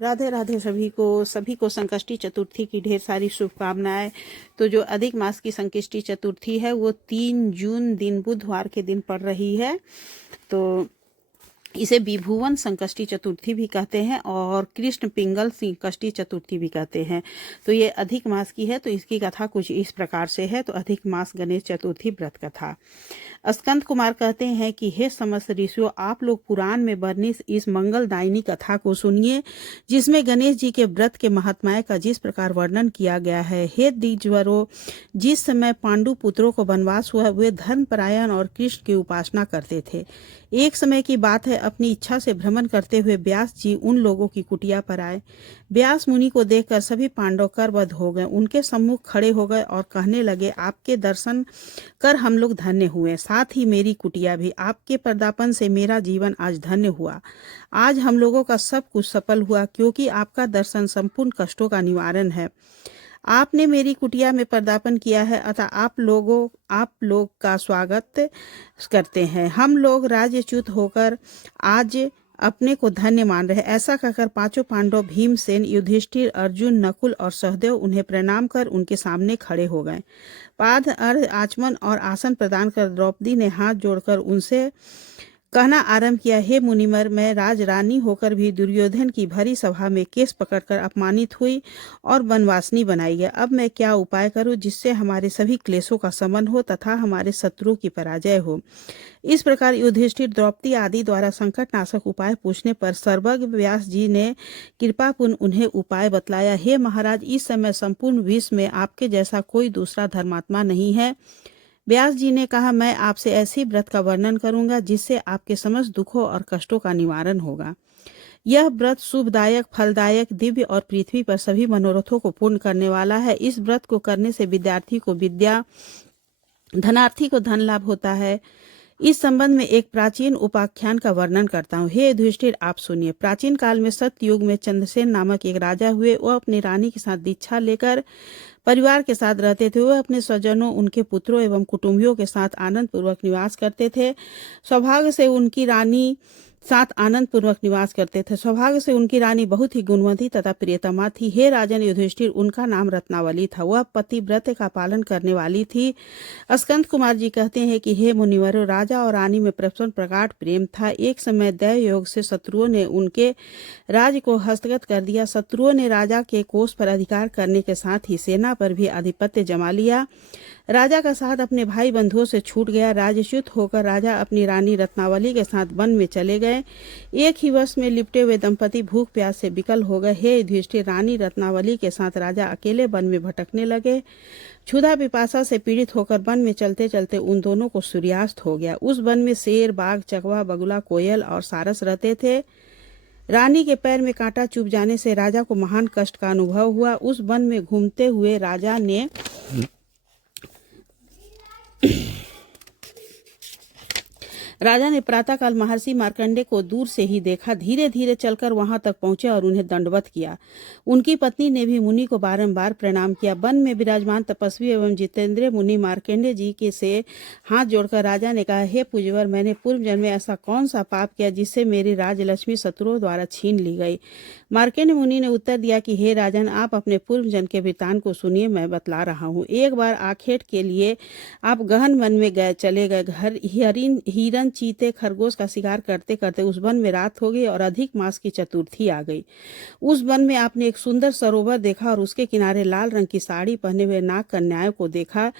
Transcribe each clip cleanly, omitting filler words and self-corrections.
राधे राधे सभी को संकष्टी चतुर्थी की ढेर सारी शुभकामनाएं। तो जो अधिक मास की संकष्टी चतुर्थी है वो 3 जून दिन बुधवार के दिन पड़ रही है। तो इसे विभुवन संकष्टी चतुर्थी भी कहते हैं और कृष्ण पिंगल संकष्टी चतुर्थी भी कहते हैं। तो ये अधिक मास की है। तो इसकी कथा कुछ इस प्रकार से है। तो अधिक मास गणेश चतुर्थी व्रत कथा। स्कंद कुमार कहते हैं कि हे समस्त ऋषियों, आप लोग पुराण में वर्णित इस मंगलदायिनी कथा को सुनिए, जिसमें गणेश जी के व्रत के महात्म्य का जिस प्रकार वर्णन किया गया है। हे द्विजवरों, जिस समय पांडु पुत्रों को वनवास हुआ, वे धर्मपरायण और कृष्ण की उपासना करते थे। एक समय की बात है, अपनी इच्छा से भ्रमण करते हुए व्यास जी उन लोगों की कुटिया पर आए। व्यास मुनि को देखकर सभी पांडव करबद्ध हो गए, उनके सम्मुख खड़े हो गए और कहने लगे, आपके दर्शन कर हम लोग धन्य हुए, साथ ही मेरी कुटिया भी। आपके पर्दापन से मेरा जीवन आज धन्य हुआ। आज हम लोगों का सब कुछ सफल हुआ, क्योंकि आपका दर्शन संपूर्ण कष्टों का निवारण है। आपने मेरी कुटिया में पर्दापण किया है, अतः आप लोग का स्वागत करते हैं। हम लोग राज्यच्युत होकर आज अपने को धन्य मान रहे। ऐसा कहकर पांचों पांडव भीमसेन, युधिष्ठिर, अर्जुन, नकुल और सहदेव उन्हें प्रणाम कर उनके सामने खड़े हो गए। पाद, अर्घ, आचमन और आसन प्रदान कर द्रौपदी ने हाथ जोड़कर उनसे कहना आरंभ किया, हे मुनिवर, मैं राजरानी होकर भी दुर्योधन की भरी सभा में केस पकड़कर अपमानित हुई और वनवासिनी बनाई गई। अब मैं क्या उपाय करूं जिससे हमारे सभी क्लेशों का शमन हो तथा हमारे शत्रुओं की पराजय हो। इस प्रकार युधिष्ठिर, द्रौपदी आदि द्वारा संकट नाशक उपाय पूछने पर सर्वज्ञ व्यास जी ने कृपापूर्ण उन्हें उपाय बतलाया। हे महाराज, इस समय संपूर्ण विश्व में आपके जैसा कोई दूसरा धर्मात्मा नहीं है। व्यास जी ने कहा, मैं आपसे ऐसी व्रत का वर्णन करूंगा जिससे आपके समस्त दुखों और कष्टों का निवारण होगा। यह व्रत शुभदायक, फलदायक, दिव्य और पृथ्वी पर सभी मनोरथों को पूर्ण करने वाला है। इस व्रत को करने से विद्यार्थी को विद्या, धनार्थी को धन लाभ होता है। इस संबंध में एक प्राचीन उपाख्यान का वर्णन करता हूँ। हे युधिष्ठिर, आप सुनिए। प्राचीन काल में सत्ययुग में चंद्रसेन नामक एक राजा हुए। वह अपनी रानी के साथ दीक्षा लेकर परिवार के साथ रहते थे। वह अपने स्वजनों, उनके पुत्रों एवं कुटुंबियों के साथ आनंद पूर्वक निवास करते थे। सौभाग्य से उनकी रानी बहुत ही गुणवती तथा प्रियतमा थी। हे राजन युधिष्ठिर, उनका नाम रत्नावली था। वह पतिव्रत का पालन करने वाली थी। स्कंद कुमार जी कहते हैं कि हे मुनिवरों, राजा और रानी में प्रसन्न प्रगाढ़ प्रेम था। एक समय दैव योग से शत्रुओं ने उनके राज्य को हस्तगत कर दिया। शत्रुओं ने राजा के कोष पर अधिकार करने के साथ ही सेना पर भी आधिपत्य जमा लिया। राजा का साथ अपने भाई बंधुओं से छूट गया। राज्यच्युत होकर राजा अपनी रानी रत्नावली के साथ वन में चले गए। एक ही वर्ष में लिपटे हुए दंपति भूख प्यास से विकल हो गए। हे युधिष्ठिर, रानी रत्नावली के साथ राजा अकेले वन में भटकने लगे। क्षुधा पिपासा से पीड़ित होकर वन में चलते चलते उन दोनों को सूर्यास्त हो गया। उस वन में शेर, बाघ, चकवा, बगुला, कोयल और सारस रहते थे। रानी के पैर में कांटा चुभ जाने से राजा को महान कष्ट का अनुभव हुआ। उस वन में घूमते हुए राजा ने प्रातःकाल महर्षि मार्कंडे को दूर से ही देखा। धीरे धीरे चलकर वहां तक पहुंचे और उन्हें दंडवत किया। उनकी पत्नी ने भी मुनि को बारंबार प्रणाम किया। वन में विराजमान तपस्वी एवं जितेंद्रिय मुनि मार्कंडे जी के से हाथ जोड़कर राजा ने कहा, हे पूज्यवर, मैंने पूर्व जन्म में ऐसा कौन सा पाप किया जिससे मेरी राजलक्ष्मी शत्रुओं द्वारा छीन ली गई। मार्कंडे मुनि ने उत्तर दिया कि हे राजन, आप अपने पूर्व जन्म के वृत्तांत को सुनिए, मैं बतला रहा हूँ। एक बार आखेट के लिए आप गहन वन में चले गए। हिरन, चीते, खरगोश का शिकार करते करते उस वन में रात हो गई और अधिक मास की चतुर्थी आ गई। उस वन में आपने एक सुंदर सरोवर देखा और उसके किनारे लाल रंग की साड़ी पहने हुए नाग कन्याओं को देखा।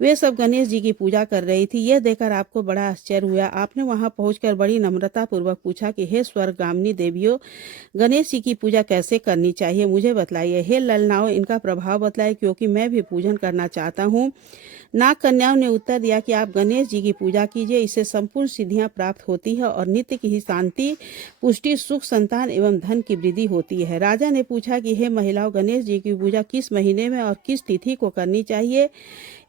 वे सब गणेश जी की पूजा कर रही थी। यह देखकर आपको बड़ा आश्चर्य हुआ। आपने वहां पहुंचकर बड़ी नम्रता पूर्वक पूछा कि हे स्वर्गगामिनी देवियों, गणेश जी की पूजा कैसे करनी चाहिए, मुझे बतलाइए। हे ललनाओं, इनका प्रभाव बतलाइए, क्योंकि मैं भी पूजन करना चाहता हूँ। नाग कन्याओं ने उत्तर दिया कि आप गणेश जी की पूजा कीजिए, इससे संपूर्ण सिद्धियां प्राप्त होती है और नित्य की ही शांति, पुष्टि, सुख, संतान एवं धन की वृद्धि होती है। राजा ने पूछा कि हे महिलाओं, गणेश जी की पूजा किस महीने में और किस तिथि को करनी चाहिए,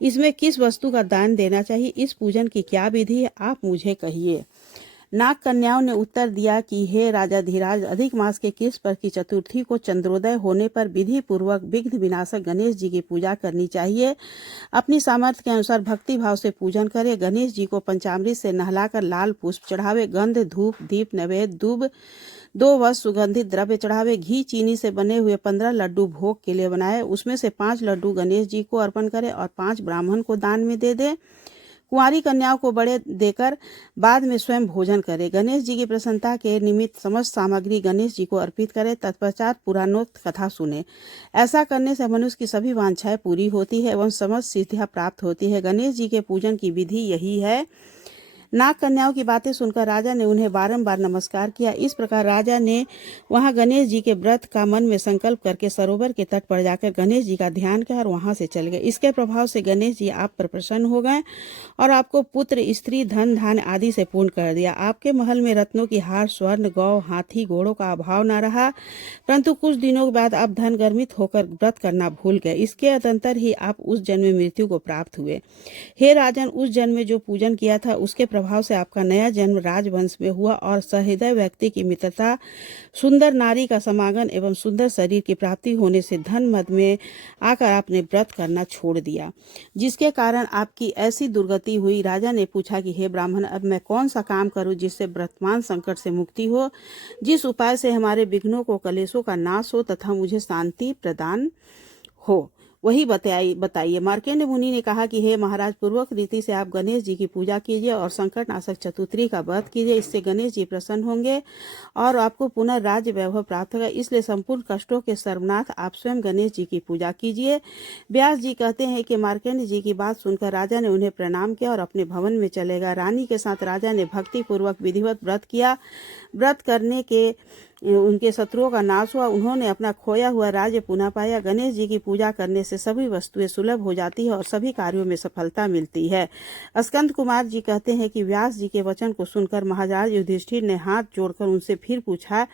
इसमें किस वस्तु का दान देना चाहिए, इस पूजन की क्या विधि है, आप मुझे कहिए। नाग कन्याओं ने उत्तर दिया कि हे राजा धीराज, अधिक मास के कृष्ण पक्ष की चतुर्थी को चंद्रोदय होने पर विधि पूर्वक विघ्न विनाशक गणेश जी की पूजा करनी चाहिए। अपनी सामर्थ्य के अनुसार भक्ति भाव से पूजन करे। गणेश जी को पंचामृत से नहलाकर लाल पुष्प चढ़ावे। गंध, धूप, दीप, नैवेद्य, दूब, 2 वह सुगंधित द्रव्य चढ़ावे। घी चीनी से बने हुए 15 लड्डू भोग के लिए बनाए, उसमें से 5 लड्डू गणेश जी को अर्पण करें और 5 ब्राह्मण को दान में दे दे। कुंवारी कन्याओं को बड़े देकर बाद में स्वयं भोजन करे। गणेश जी की प्रसन्नता के निमित्त समस्त सामग्री गणेश जी को अर्पित करे। तत्पश्चात पुराणोक्त कथा सुने। ऐसा करने से मनुष्य की सभी वांछाएं पूरी होती है एवं समस्त सिद्धियां प्राप्त होती है। गणेश जी के पूजन की विधि यही है। नाग कन्याओं की बातें सुनकर राजा ने उन्हें बारंबार नमस्कार किया। इस प्रकार राजा ने वहां गणेश जी के व्रत का मन में संकल्प करके सरोवर के तट पर जाकर गणेश जी का ध्यान किया और वहां से चल गए। इसके प्रभाव से गणेश जी आप पर प्रसन्न हो गए और आपको पुत्र, स्त्री, धन धान्य आदि से पूर्ण कर दिया। आपके महल में रत्नों की हार, स्वर्ण, गौ, हाथी, घोड़ों का अभाव न रहा, परंतु कुछ दिनों के बाद आप धन गर्मित होकर व्रत करना भूल गए। इसके अनंतर ही आप उस जन्म में मृत्यु को प्राप्त हुए। हे राजन, उस जन्म में जो पूजन किया था उसके प्रभाव से आपका नया जन्म राजवंश में हुआ और सहृदय व्यक्ति की मित्रता, सुंदर नारी का समागम एवं सुंदर शरीर की प्राप्ति होने से धन मद में आकर आपने व्रत करना छोड़ दिया, जिसके कारण आपकी ऐसी दुर्गति हुई। राजा ने पूछा कि हे ब्राह्मण, अब मैं कौन सा काम करूं जिससे वर्तमान संकट से मुक्ति हो, जिस उपाय से हमारे विघ्नों को, कलेशों का नाश हो तथा मुझे शांति प्रदान हो, वही बताइए। मार्कंडेय मुनि ने कहा कि हे महाराज, पूर्वक रीति से आप गणेश जी की पूजा कीजिए और संकट नाशक चतुर्थी का व्रत कीजिए। इससे गणेश जी प्रसन्न होंगे और आपको पुनः राज्य वैभव प्राप्त होगा। इसलिए संपूर्ण कष्टों के सर्वनाथ आप स्वयं गणेश जी की पूजा कीजिए। व्यास जी कहते हैं कि मार्कंडेय जी की बात सुनकर राजा ने उन्हें प्रणाम किया और अपने भवन में चले गए। रानी के साथ राजा ने भक्ति पूर्वक विधिवत व्रत किया। व्रत करने के उनके शत्रुओं का नाश हुआ। उन्होंने अपना खोया हुआ राज्य पुनः पाया। गणेश जी की पूजा करने से सभी वस्तुएं सुलभ हो जाती है और सभी कार्यों में सफलता मिलती है। स्कंद कुमार जी कहते हैं कि व्यास जी के वचन को सुनकर महाराज युधिष्ठिर ने हाथ जोड़कर उनसे फिर पूछा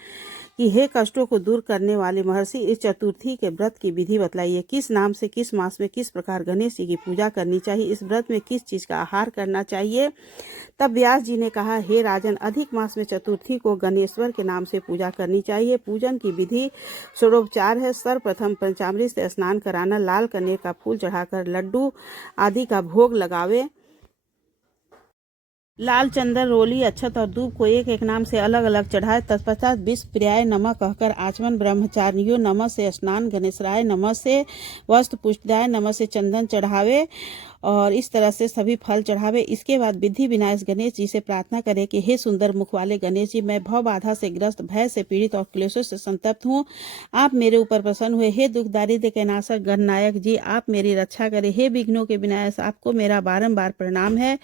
कि हे कष्टों को दूर करने वाले महर्षि, इस चतुर्थी के व्रत की विधि बतलाइए। किस नाम से, किस मास में, किस प्रकार गणेश जी की पूजा करनी चाहिए? इस व्रत में किस चीज का आहार करना चाहिए? तब व्यास जी ने कहा, हे राजन, अधिक मास में चतुर्थी को गणेश्वर के नाम से पूजा करनी चाहिए। पूजन की विधि षोडोपचार है। सर्वप्रथम पंचामृत से स्नान कराना, लाल कनेर का फूल चढ़ाकर लड्डू आदि का भोग लगावे, लाल चंदन, रोली, अक्षत और धूप को एक एक नाम से अलग अलग चढ़ाए। तत्पश्चात विष्णु प्रियाय नमः कहकर आचमन ब्रह्मचारियों नमः से स्नान, गणेशराय नमः से वस्त्र, पुष्पदाय नमः से चंदन चढ़ावे और इस तरह से सभी फल चढ़ावे। इसके बाद विधि विनायक गणेश जी से प्रार्थना करें कि हे सुंदर मुख वाले गणेश जी, मैं भव बाधा से ग्रस्त, भय से पीड़ित और क्लेशों से संतप्त हूँ। आप मेरे ऊपर प्रसन्न हुए। हे दुख दारिद्र्य के नाशक गणनायक जी, आप मेरी रक्षा करें। हे विघ्नों के विनायक, आपको मेरा बारंबार प्रणाम है।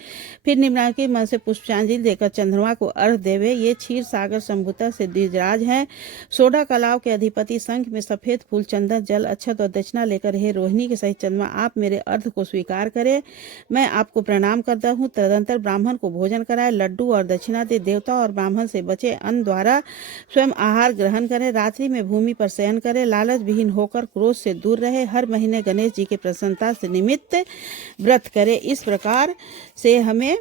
फिर निम्नलिखित मन से पुष्पांजलि देकर चंद्रमा को अर्घ देवे। ये क्षीर सागर संभूता से द्विजराज हैं। सोडा कलाव के अधिपति, शंख में सफेद फूल, चंदन, जल, अक्षत और दक्षिणा लेकर हे रोहिणी के सहित चंद्रमा, आप मेरे अर्घ को स्वीकार करें। मैं आपको प्रणाम करता हूँ। तदंतर ब्राह्मण को भोजन कराए, लड्डू और दक्षिणा दे। देवता और ब्राह्मण से बचे अन्न द्वारा स्वयं आहार ग्रहण करें। रात्रि में भूमि पर शयन करें। लालच विहीन होकर क्रोध से दूर रहे। हर महीने गणेश जी की प्रसन्नता से निमित्त व्रत करें। इस प्रकार से हमें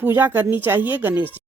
पूजा करनी चाहिए गणेश जी।